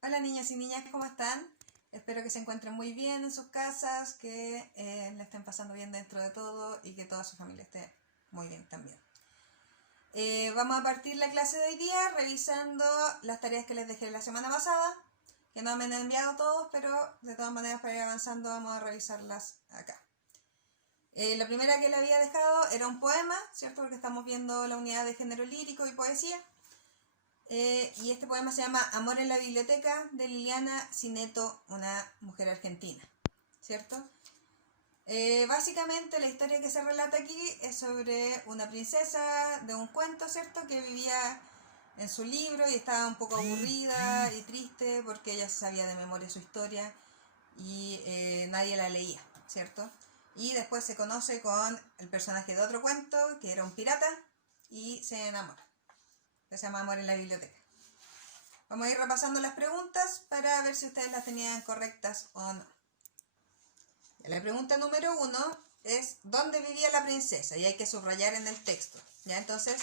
Hola niños y niñas, ¿cómo están? Espero que se encuentren muy bien en sus casas, que le estén pasando bien dentro de todo y que toda su familia esté muy bien también. Vamos a partir la clase de hoy día revisando las tareas que les dejé la semana pasada, que no me han enviado todos, pero de todas maneras para ir avanzando vamos a revisarlas acá. La primera que le había dejado era un poema, ¿cierto? Porque estamos viendo la unidad de género lírico y poesía. Y este poema se llama Amor en la biblioteca, de Liliana Cineto, una mujer argentina, ¿cierto? Básicamente la historia que se relata aquí es sobre una princesa de un cuento, ¿cierto? Que vivía en su libro y estaba un poco aburrida y triste porque ella sabía de memoria su historia y nadie la leía, ¿cierto? Y después se conoce con el personaje de otro cuento, que era un pirata, y se enamora. Se llama Amor en la biblioteca. Vamos a ir repasando las preguntas para ver si ustedes las tenían correctas o no. La pregunta número 1 es ¿dónde vivía la princesa? Y hay que subrayar en el texto. ¿Ya? Entonces,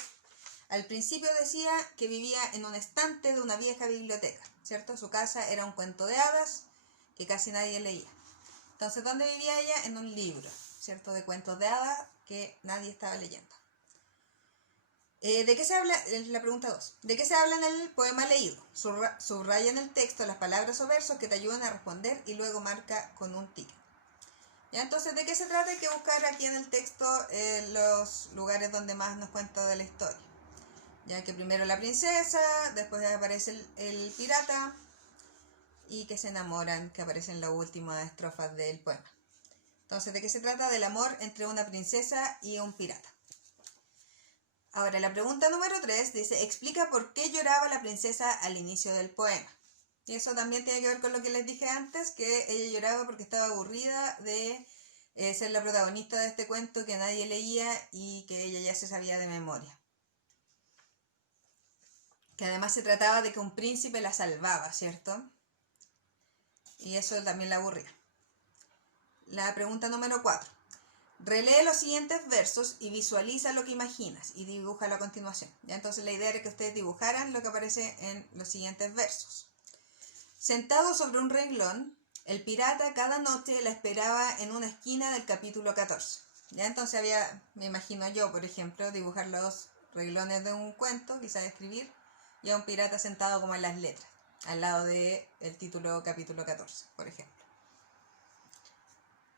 al principio decía que vivía en un estante de una vieja biblioteca, ¿cierto? Su casa era un cuento de hadas que casi nadie leía. Entonces, ¿dónde vivía ella? En un libro, ¿cierto? De cuentos de hadas que nadie estaba leyendo. ¿De qué se habla? La pregunta 2. ¿De qué se habla en el poema leído? Subraya en el texto las palabras o versos que te ayudan a responder y luego marca con un ticket. ¿Ya? Entonces, ¿de qué se trata? Hay que buscar aquí en el texto los lugares donde más nos cuenta de la historia. Ya que primero la princesa, después aparece el pirata y que se enamoran, que aparecen las últimas estrofas del poema. Entonces, ¿de qué se trata? Del amor entre una princesa y un pirata. Ahora, la pregunta número 3 dice, explica por qué lloraba la princesa al inicio del poema. Y eso también tiene que ver con lo que les dije antes, que ella lloraba porque estaba aburrida de ser la protagonista de este cuento que nadie leía y que ella ya se sabía de memoria. Que además se trataba de que un príncipe la salvaba, ¿cierto? Y eso también la aburría. La pregunta número 4. Relee los siguientes versos y visualiza lo que imaginas y dibújalo a continuación. ¿Ya? Entonces la idea era que ustedes dibujaran lo que aparece en los siguientes versos. Sentado sobre un renglón, el pirata cada noche la esperaba en una esquina del capítulo 14. ¿Ya? Entonces me imagino yo, por ejemplo, dibujar los renglones de un cuento, quizás escribir, y a un pirata sentado como en las letras, al lado del título capítulo 14, por ejemplo.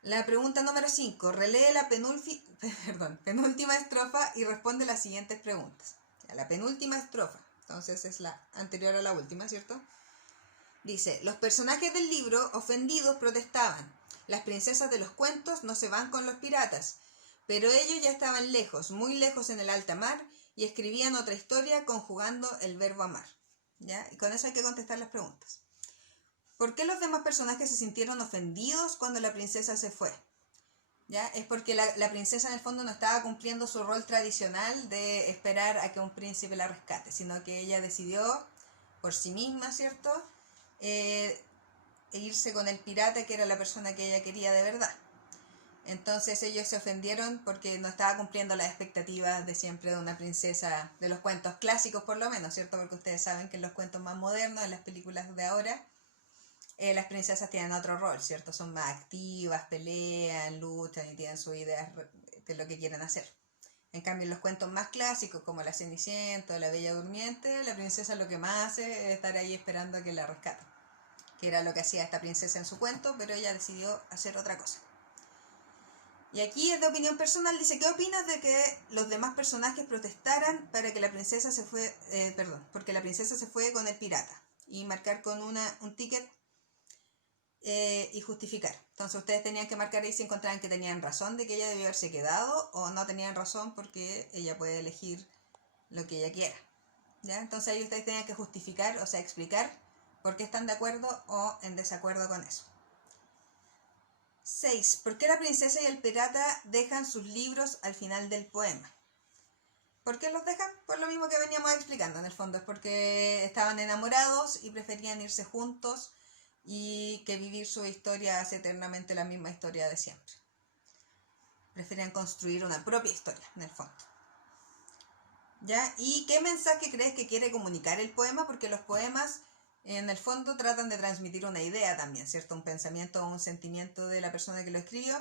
La pregunta número 5. Relee la penúltima estrofa y responde las siguientes preguntas. La penúltima estrofa, entonces es la anterior a la última, ¿cierto? Dice, los personajes del libro ofendidos protestaban. Las princesas de los cuentos no se van con los piratas, pero ellos ya estaban lejos, muy lejos en el alta mar, y escribían otra historia conjugando el verbo amar. ¿Ya? Y con eso hay que contestar las preguntas. ¿Por qué los demás personajes se sintieron ofendidos cuando la princesa se fue? ¿Ya? Es porque la princesa en el fondo no estaba cumpliendo su rol tradicional de esperar a que un príncipe la rescate, sino que ella decidió por sí misma, ¿cierto? Irse con el pirata que era la persona que ella quería de verdad. Entonces ellos se ofendieron porque no estaba cumpliendo las expectativas de siempre de una princesa, de los cuentos clásicos por lo menos, ¿cierto? Porque ustedes saben que en los cuentos más modernos, en las películas de ahora, las princesas tienen otro rol, ¿cierto? Son más activas, pelean, luchan y tienen sus ideas de lo que quieren hacer. En cambio, en los cuentos más clásicos, como La Cenicienta o La Bella Durmiente, la princesa lo que más hace es estar ahí esperando a que la rescaten. Que era lo que hacía esta princesa en su cuento, pero ella decidió hacer otra cosa. Y aquí es de opinión personal, dice, ¿qué opinas de que los demás personajes protestaran para que la princesa se fue, porque la princesa se fue con el pirata? Y marcar con un ticket y justificar. Entonces ustedes tenían que marcar ahí si encontraban que tenían razón de que ella debió haberse quedado o no tenían razón porque ella puede elegir lo que ella quiera. ¿Ya? Entonces ahí ustedes tenían que justificar, o sea, explicar por qué están de acuerdo o en desacuerdo con eso. 6. ¿Por qué la princesa y el pirata dejan sus libros al final del poema? ¿Por qué los dejan? Por lo mismo que veníamos explicando, en el fondo. Es porque estaban enamorados y preferían irse juntos y que vivir su historia hace eternamente la misma historia de siempre. Preferían construir una propia historia, en el fondo. ¿Ya? ¿Y qué mensaje crees que quiere comunicar el poema? Porque los poemas en el fondo tratan de transmitir una idea también, ¿cierto? Un pensamiento o un sentimiento de la persona que lo escribió.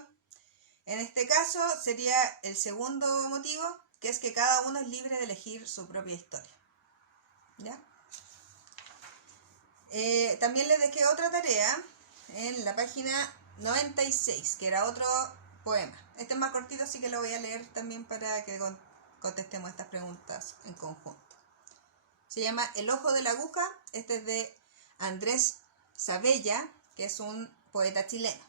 En este caso sería el segundo motivo, que es que cada uno es libre de elegir su propia historia. ¿Ya? También les dejé otra tarea en la página 96, que era otro poema. Este es más cortito, así que lo voy a leer también para que contestemos estas preguntas en conjunto. Se llama El ojo de la aguja. Este es de Andrés Sabella, que es un poeta chileno.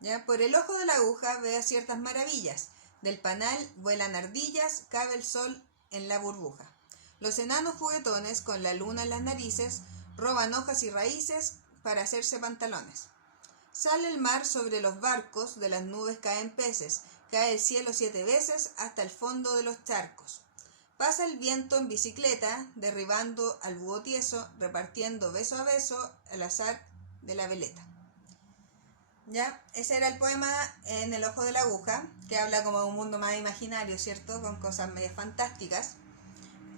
¿Ya? Por el ojo de la aguja veo ciertas maravillas. Del panal vuelan ardillas, cabe el sol en la burbuja. Los enanos juguetones, con la luna en las narices, roban hojas y raíces para hacerse pantalones. Sale el mar sobre los barcos, de las nubes caen peces, cae el cielo 7 veces hasta el fondo de los charcos. Pasa el viento en bicicleta, derribando al búho tieso, repartiendo beso a beso el azar de la veleta. ¿Ya? Ese era el poema En el ojo de la aguja, que habla como de un mundo más imaginario, ¿cierto? Con cosas medias fantásticas.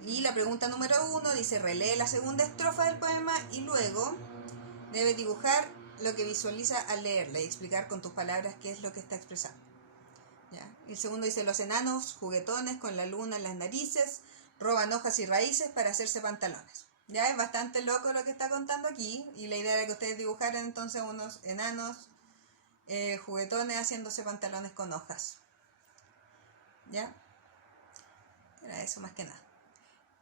Y la pregunta número 1 dice, relee la segunda estrofa del poema y luego debes dibujar lo que visualiza al leerla y explicar con tus palabras qué es lo que está expresando. ¿Ya? El segundo dice, los enanos juguetones con la luna en las narices roban hojas y raíces para hacerse pantalones. Ya es bastante loco lo que está contando aquí, y la idea era que ustedes dibujaran entonces unos enanos juguetones haciéndose pantalones con hojas. ¿Ya? Era eso más que nada.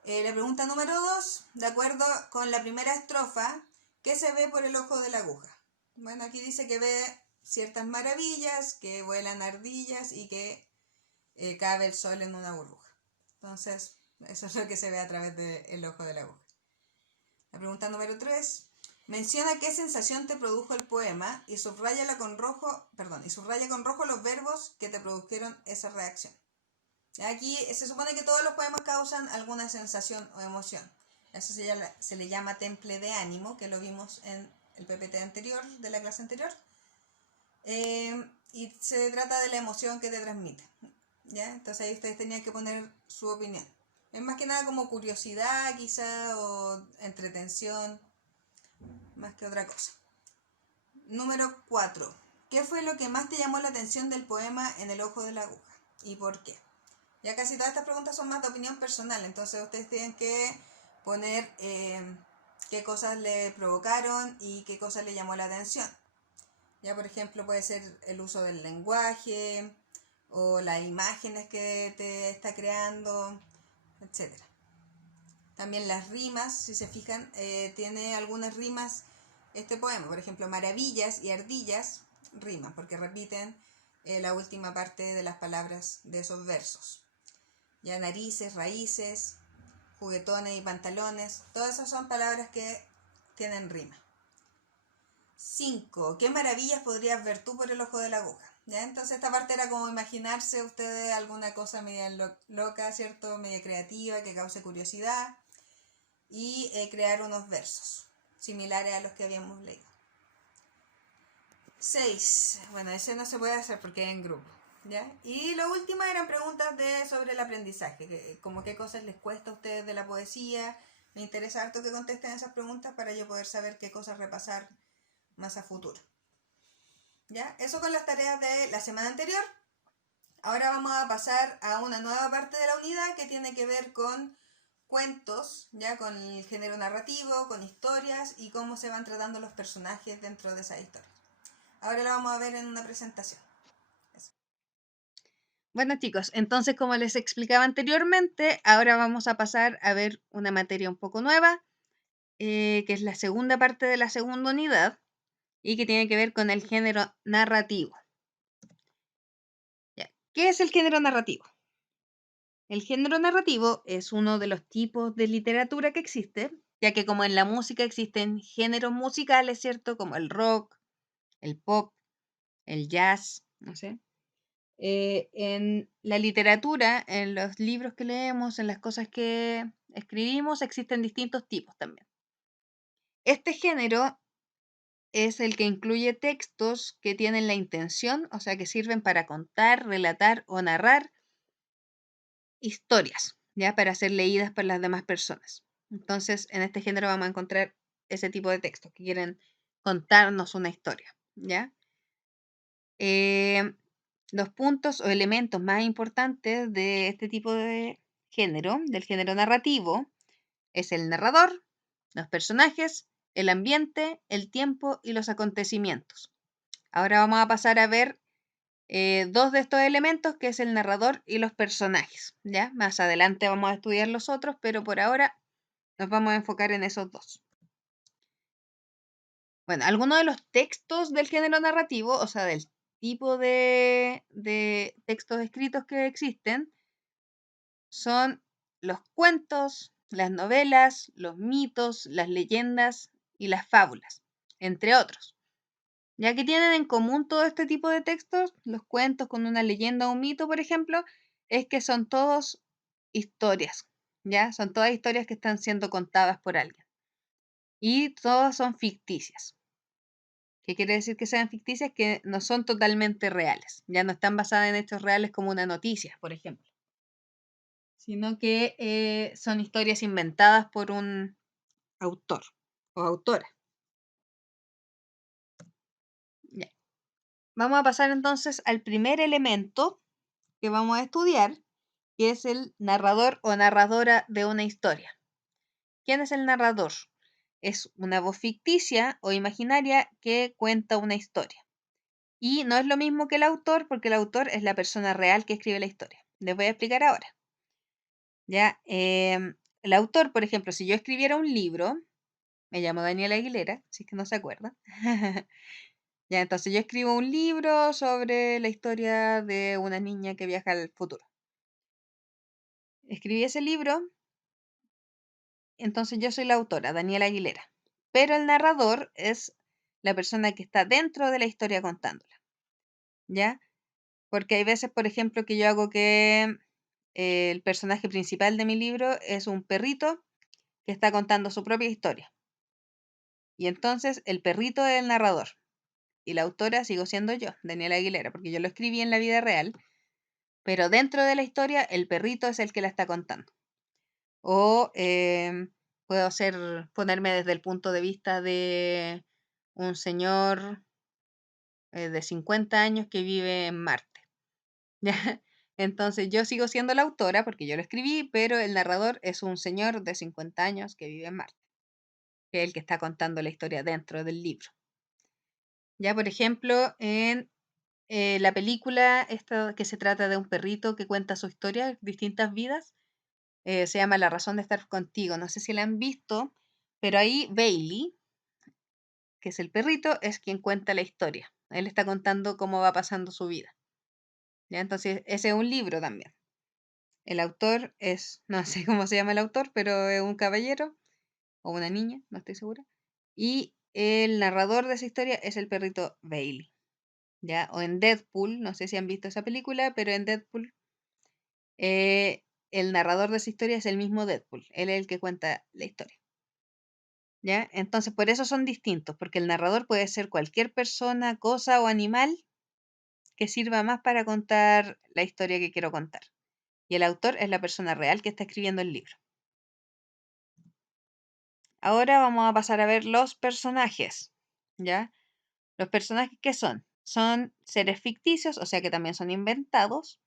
La pregunta número 2, de acuerdo con la primera estrofa, ¿qué se ve por el ojo de la aguja? Bueno, aquí dice que ve ciertas maravillas, que vuelan ardillas y que cabe el sol en una burbuja. Entonces, eso es lo que se ve a través del ojo de la aguja. La pregunta número 3, menciona qué sensación te produjo el poema y subraya con rojo los verbos que te produjeron esa reacción. Aquí se supone que todos los poemas causan alguna sensación o emoción. Eso se le llama temple de ánimo, que lo vimos en el PPT anterior, de la clase anterior. Y se trata de la emoción que te transmite. ¿Ya? Entonces ahí ustedes tenían que poner su opinión. Es más que nada como curiosidad quizá o entretención, más que otra cosa. Número 4. ¿Qué fue lo que más te llamó la atención del poema En el ojo de la aguja? ¿Y por qué? Ya casi todas estas preguntas son más de opinión personal, entonces ustedes tienen que poner qué cosas le provocaron y qué cosas le llamó la atención. Ya, por ejemplo, puede ser el uso del lenguaje o las imágenes que te está creando, etc. También las rimas, si se fijan, tiene algunas rimas este poema. Por ejemplo, maravillas y ardillas riman porque repiten la última parte de las palabras de esos versos. Ya narices, raíces, juguetones y pantalones, todas esas son palabras que tienen rima. 5. ¿Qué maravillas podrías ver tú por el ojo de la aguja? ¿Ya? Entonces esta parte era como imaginarse ustedes alguna cosa media loca, ¿cierto? Media creativa, que cause curiosidad, y crear unos versos similares a los que habíamos leído. 6. Bueno, ese no se puede hacer porque es en grupo. ¿Ya? Y lo último eran preguntas sobre el aprendizaje, como qué cosas les cuesta a ustedes de la poesía. Me interesa harto que contesten esas preguntas para yo poder saber qué cosas repasar más a futuro. ¿Ya? Eso con las tareas de la semana anterior. Ahora vamos a pasar a una nueva parte de la unidad que tiene que ver con cuentos, ya con el género narrativo, con historias y cómo se van tratando los personajes dentro de esas historias. Ahora la vamos a ver en una presentación. Eso. Bueno chicos, entonces como les explicaba anteriormente, ahora vamos a pasar a ver una materia un poco nueva, que es la segunda parte de la segunda unidad y que tiene que ver con el género narrativo. Ya. ¿Qué es el género narrativo? El género narrativo es uno de los tipos de literatura que existe, ya que como en la música existen géneros musicales, ¿cierto? Como el rock, el pop, el jazz, no sé. En la literatura, en los libros que leemos, en las cosas que escribimos, existen distintos tipos también. Este género es el que incluye textos que tienen la intención, o sea, que sirven para contar, relatar o narrar historias, ya para ser leídas por las demás personas. Entonces, en este género vamos a encontrar ese tipo de textos que quieren contarnos una historia, ¿ya? Los puntos o elementos más importantes de este tipo de género, del género narrativo, es el narrador, los personajes, el ambiente, el tiempo y los acontecimientos. Ahora vamos a pasar a ver dos de estos elementos, que es el narrador y los personajes, ¿ya? Más adelante vamos a estudiar los otros, pero por ahora nos vamos a enfocar en esos dos. Bueno, algunos de los textos del género narrativo, o sea, del tipo de textos escritos que existen, son los cuentos, las novelas, los mitos, las leyendas y las fábulas, entre otros. Ya que tienen en común todo este tipo de textos, los cuentos con una leyenda o un mito, por ejemplo, es que son todos historias, ¿ya? Son todas historias que están siendo contadas por alguien. Y todas son ficticias. ¿Qué quiere decir que sean ficticias? Que no son totalmente reales, ya no están basadas en hechos reales como una noticia, por ejemplo, sino que son historias inventadas por un autor o autora. Ya. Vamos a pasar entonces al primer elemento que vamos a estudiar, que es el narrador o narradora de una historia. ¿Quién es el narrador? Es una voz ficticia o imaginaria que cuenta una historia. Y no es lo mismo que el autor, porque el autor es la persona real que escribe la historia. Les voy a explicar ahora. Ya, el autor, por ejemplo, si yo escribiera un libro, me llamo Daniela Aguilera, si es que no se acuerda. Ya, entonces yo escribo un libro sobre la historia de una niña que viaja al futuro. Escribí ese libro, entonces yo soy la autora, Daniela Aguilera. Pero el narrador es la persona que está dentro de la historia contándola. ¿Ya? Porque hay veces, por ejemplo, que yo hago que el personaje principal de mi libro es un perrito que está contando su propia historia. Y entonces el perrito es el narrador. Y la autora sigo siendo yo, Daniela Aguilera, porque yo lo escribí en la vida real, pero dentro de la historia el perrito es el que la está contando. O puedo ponerme desde el punto de vista de un señor de 50 años que vive en Marte. ¿Ya? Entonces yo sigo siendo la autora porque yo lo escribí, pero el narrador es un señor de 50 años que vive en Marte, que es el que está contando la historia dentro del libro. Ya, por ejemplo, en la película esta que se trata de un perrito que cuenta su historia, distintas vidas, se llama La razón de estar contigo. No sé si la han visto, pero ahí Bailey, que es el perrito, es quien cuenta la historia. Él está contando cómo va pasando su vida. ¿Ya? Entonces, ese es un libro también. El autor es, no sé cómo se llama el autor, pero es un caballero o una niña, no estoy segura. Y el narrador de esa historia es el perrito Bailey. ¿Ya? O en Deadpool, no sé si han visto esa película, pero en Deadpool el narrador de esa historia es el mismo Deadpool. Él es el que cuenta la historia. ¿Ya? Entonces, por eso son distintos, porque el narrador puede ser cualquier persona, cosa o animal que sirva más para contar la historia que quiero contar. Y el autor es la persona real que está escribiendo el libro. Ahora vamos a pasar a ver los personajes, ¿ya? Los personajes, ¿qué son? Son seres ficticios, o sea que también son inventados,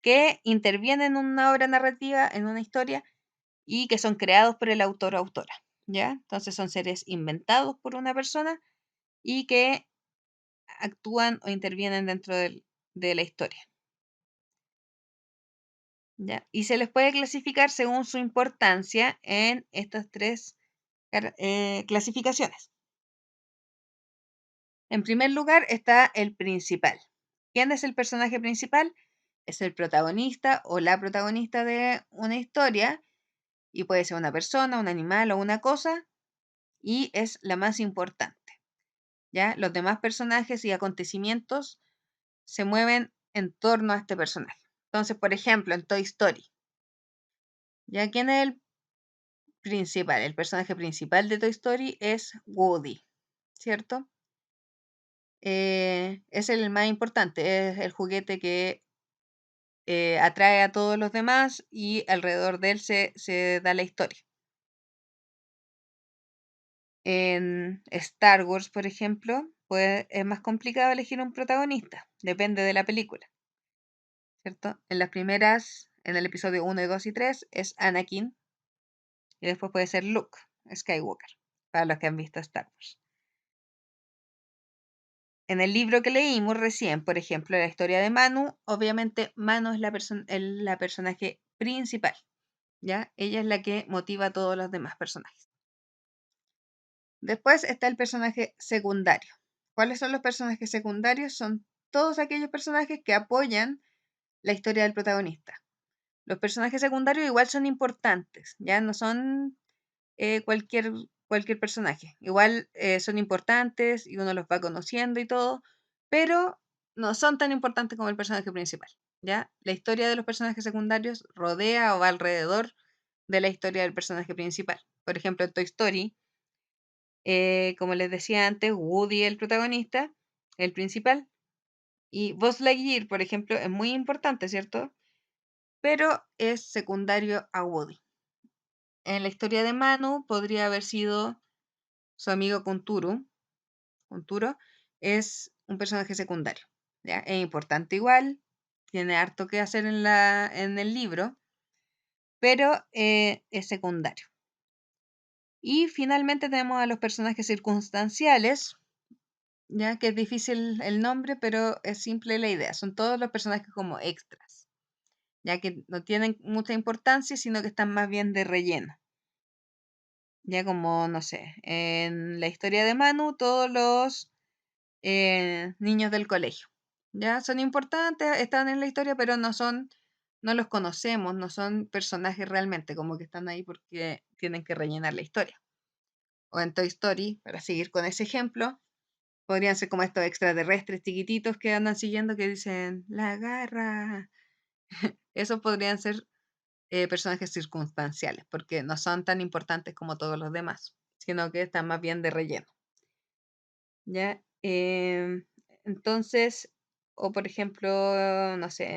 que intervienen en una obra narrativa, en una historia, y que son creados por el autor o autora, ¿ya? Entonces son seres inventados por una persona y que actúan o intervienen dentro de la historia, ¿ya? Y se les puede clasificar según su importancia en estas tres clasificaciones. En primer lugar está el principal. ¿Quién es el personaje principal? Es el protagonista o la protagonista de una historia y puede ser una persona, un animal o una cosa y es la más importante. ¿Ya? Los demás personajes y acontecimientos se mueven en torno a este personaje. Entonces, por ejemplo, en Toy Story, ¿ya? ¿Quién es el principal? El personaje principal de Toy Story es Woody, ¿cierto? Es el más importante, es el juguete que atrae a todos los demás y alrededor de él se da la historia. En Star Wars, por ejemplo, pues es más complicado elegir un protagonista, depende de la película, ¿cierto? En las primeras, en el episodio 1, 2 y 3 es Anakin y después puede ser Luke Skywalker, para los que han visto Star Wars. En el libro que leímos recién, por ejemplo, la historia de Manu, obviamente Manu es la personaje principal, ¿ya? Ella es la que motiva a todos los demás personajes. Después está el personaje secundario. ¿Cuáles son los personajes secundarios? Son todos aquellos personajes que apoyan la historia del protagonista. Los personajes secundarios igual son importantes, ya no son cualquier personaje. Igual son importantes y uno los va conociendo y todo, pero no son tan importantes como el personaje principal, ¿ya? La historia de los personajes secundarios rodea o va alrededor de la historia del personaje principal. Por ejemplo, en Toy Story, como les decía antes, Woody el protagonista, el principal, y Buzz Lightyear, por ejemplo, es muy importante, ¿cierto? Pero es secundario a Woody. En la historia de Manu podría haber sido su amigo Kunturo. Kunturo es un personaje secundario, ¿ya? Es importante igual, tiene harto que hacer en el libro, pero es secundario. Y finalmente tenemos a los personajes circunstanciales, ya que es difícil el nombre, pero es simple la idea. Son todos los personajes como extras, ya que no tienen mucha importancia, sino que están más bien de relleno. Ya como, no sé, en la historia de Manu, todos los niños del colegio. Ya son importantes, están en la historia, pero no los conocemos, no son personajes realmente, como que están ahí porque tienen que rellenar la historia. O en Toy Story, para seguir con ese ejemplo, podrían ser como estos extraterrestres chiquititos que andan siguiendo que dicen, la garra. Esos podrían ser personajes circunstanciales, porque no son tan importantes como todos los demás, sino que están más bien de relleno. ¿Ya? Entonces, o por ejemplo, no sé,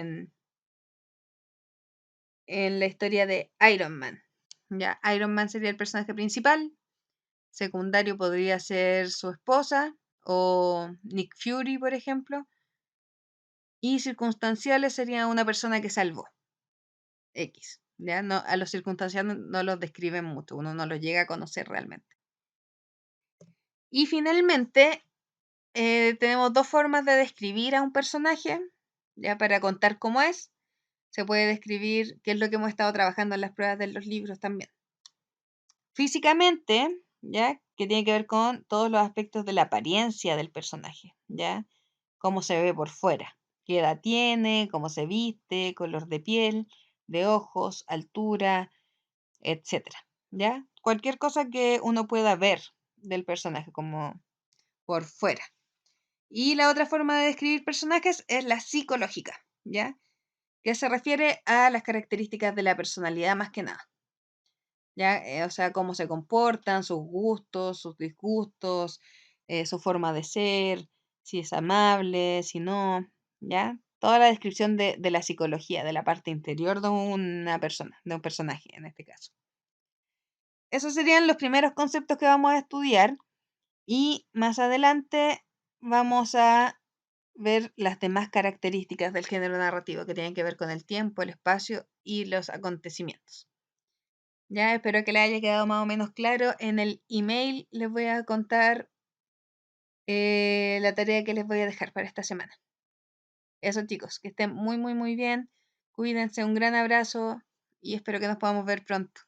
en la historia de Iron Man. ¿Ya? Iron Man sería el personaje principal, secundario podría ser su esposa o Nick Fury, por ejemplo, y circunstanciales sería una persona que salvó, X. ¿Ya? No, a los circunstanciales no los describen mucho, uno no los llega a conocer realmente. Y finalmente, tenemos dos formas de describir a un personaje, ya para contar cómo es. Se puede describir qué es lo que hemos estado trabajando en las pruebas de los libros también. Físicamente, ya que tiene que ver con todos los aspectos de la apariencia del personaje, ya cómo se ve por fuera, qué edad tiene, cómo se viste, color de piel, de ojos, altura, etcétera, ya cualquier cosa que uno pueda ver del personaje como por fuera. Y la otra forma de describir personajes es la psicológica, ¿ya? Que se refiere a las características de la personalidad más que nada, ¿ya? O sea, cómo se comportan, sus gustos, sus disgustos, su forma de ser, si es amable, si no, ¿ya? Toda la descripción de la psicología, de la parte interior de una persona, de un personaje en este caso. Esos serían los primeros conceptos que vamos a estudiar y más adelante vamos a ver las demás características del género narrativo que tienen que ver con el tiempo, el espacio y los acontecimientos. Ya espero que les haya quedado más o menos claro. En el email les voy a contar la tarea que les voy a dejar para esta semana. Eso chicos, que estén muy, muy, muy bien. Cuídense, un gran abrazo y espero que nos podamos ver pronto.